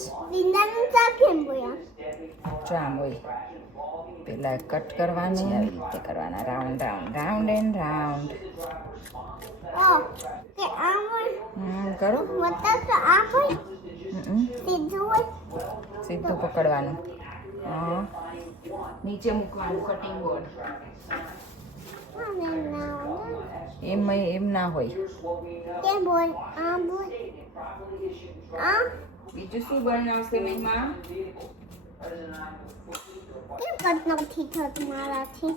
છે ભીંડાનું શાક કેમ બોયા જો આમ હોય. પેલા કટ કરવાની આવી રીતે કરવાના. Round round round and round આમ કરો. મતલબ તો આ હોય? સીધું પકડવાનું. હા. નીચે મૂકવાનું કટિંગ બોર્ડ એમ એમ ના હોય. કેમ હોય? આ બોલ આ બીજું શું બનાવશે મહિમા કે કટ નથી થતું મારાથી?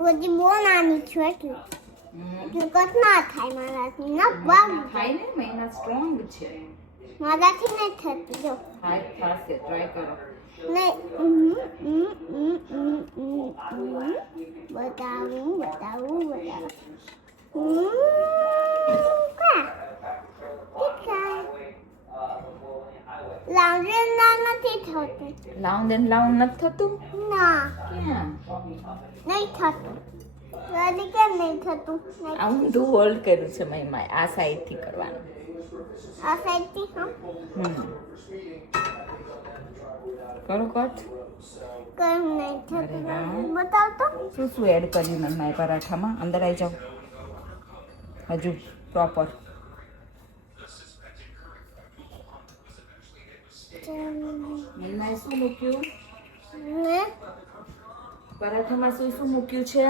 બધી બહુ નાની છું એટલે. એટલે કટ ના થાય મારાથી. ના વાગ થાય ને મહિમા સ્ટ્રોંગ છે. મારાથી નહીં થતું જો. થાય થશે ટ્રાય કરો. નહીં. બતાવું બતાવું બતાવું ઉમ, કા? ઠીક છે. લાવજે ના નથી થતું. લાઉન્ડ એન્ડ લાઉન્ડ નથી થતું? ના. કેમ? નહીં થતું. દાદી કેમ નહીં થતું. આ ઊંધું હોલ્ડ કર્યું છે મહિમા આ સાઈડથી કરવાનું. આ સાઈડથી હમ. કરો કટ કેમ નહીં થતું. બતાવ તો શું શું એડ કર્યું મહિમાએ પરાઠામાં? અંદર આવી જાઓ. હજુ પ્રોપર મહિમાએ શું મૂક્યું? પરાઠામાં શું શું મૂક્યું છે?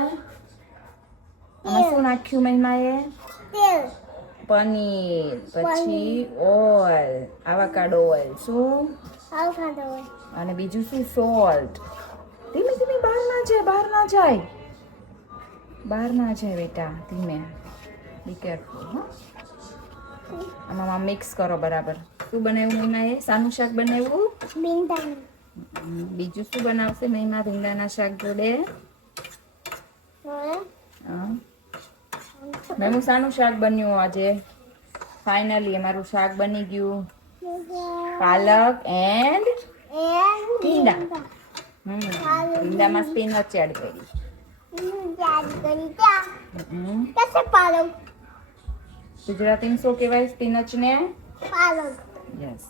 આમાં શું નાખ્યું મહિમાએ પનીર. પછી ઓઇલ આવાકાડો ઓઇલ શું? અને બીજું શું? સોલ્ટ. ધીમે ધીમે બહાર ના જાય બહાર ના જાય. બહાર ના જાય બેટા ધીમે. બી કેરફુલ હા. આમાં મિક્સ કરો બરાબર. શું બનાવ્યું મહિમાએ? સાનું શાક બનાવ્યું? બિંદાનું બીજું શું બનાવશે મહિમા? ભીંડાના શાક જોડે. મેમુ સાનું શાક બન્યું આજે. ફાઇનલી અમારું શાક બની ગયું. પાલક એન્ડ ભીંડા. હમ ભીંડામાં સ્પિનચ એડ કરી. યાદ ગુજરાતીમાં શું કહેવાય? સ્પિનચને પાલક. યસ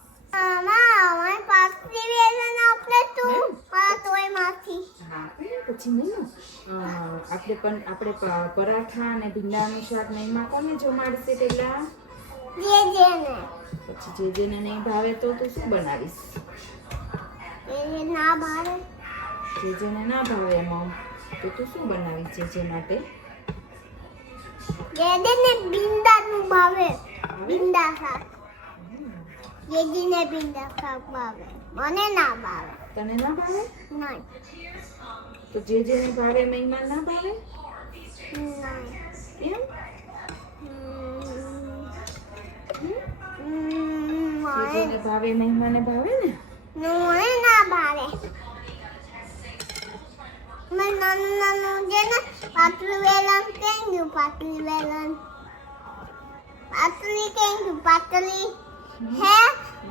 પરાઠા અને ભીંડાનું શાક પછી જે નહીં ભાવે તો તું શું બનાવીશ? ના ભાવે. જે ના ભાવે મમ તો તું શું બનાવીશ જે માટે? જે ને નું ભાવે. બિંદા શાક જે જે ને બિંદા શાક ભાવે. મને ના ભાવે. તને ના ભાવે? નહીં. તો જે જેને ભાવે મહેમાન ના ભાવે? હમ, જેને ભાવે મહેમાને ભાવે ને? મને ના ભાવે. મેં નાનું નાનું છે ને પાતળું વેલણ કેમ ગયું પાતળી વેલણ? પાતળી થેન્ક યુ પાતળી હે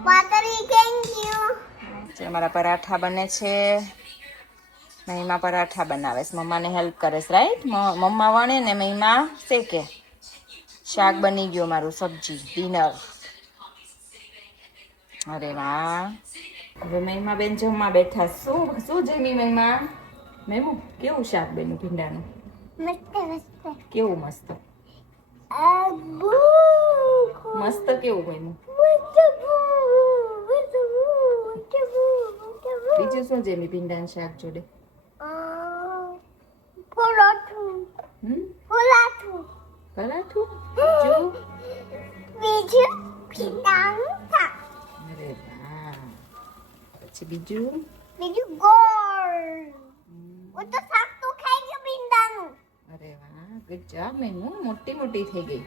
પાતળી થેન્ક યુ જે અમારા પરાઠા બને છે. મહિમા પરાઠા બનાવે છે. મમ્માને હેલ્પ કરે છે રાઈટ મમ્મા વણે ને મહિમા શેકે. શાક બની ગયું મારું સબ્જી ડિનર. અરે વાહ. હવે મહિમા બેન જમવા બેઠા શું શું જમી મહિમા? મેમુ કેવું શાક બન્યું ભીંડાનું? કેવું મસ્ત? મસ્ત કેવું બન્યું? બીજું શું જેમી ભીંડા શાક જોડે? પરોઠું પરાઠું? પરાઠું બીજું? બીજું ભીંડાનું શાક અરે વાહ. પછી બીજું? બીજું ગોળ. હું તો શાક તો ખાઈ ગયું ભીંડાનું. અરે વાહ. ગુડ જોબ મેમુ મોટી મોટી થઈ ગઈ.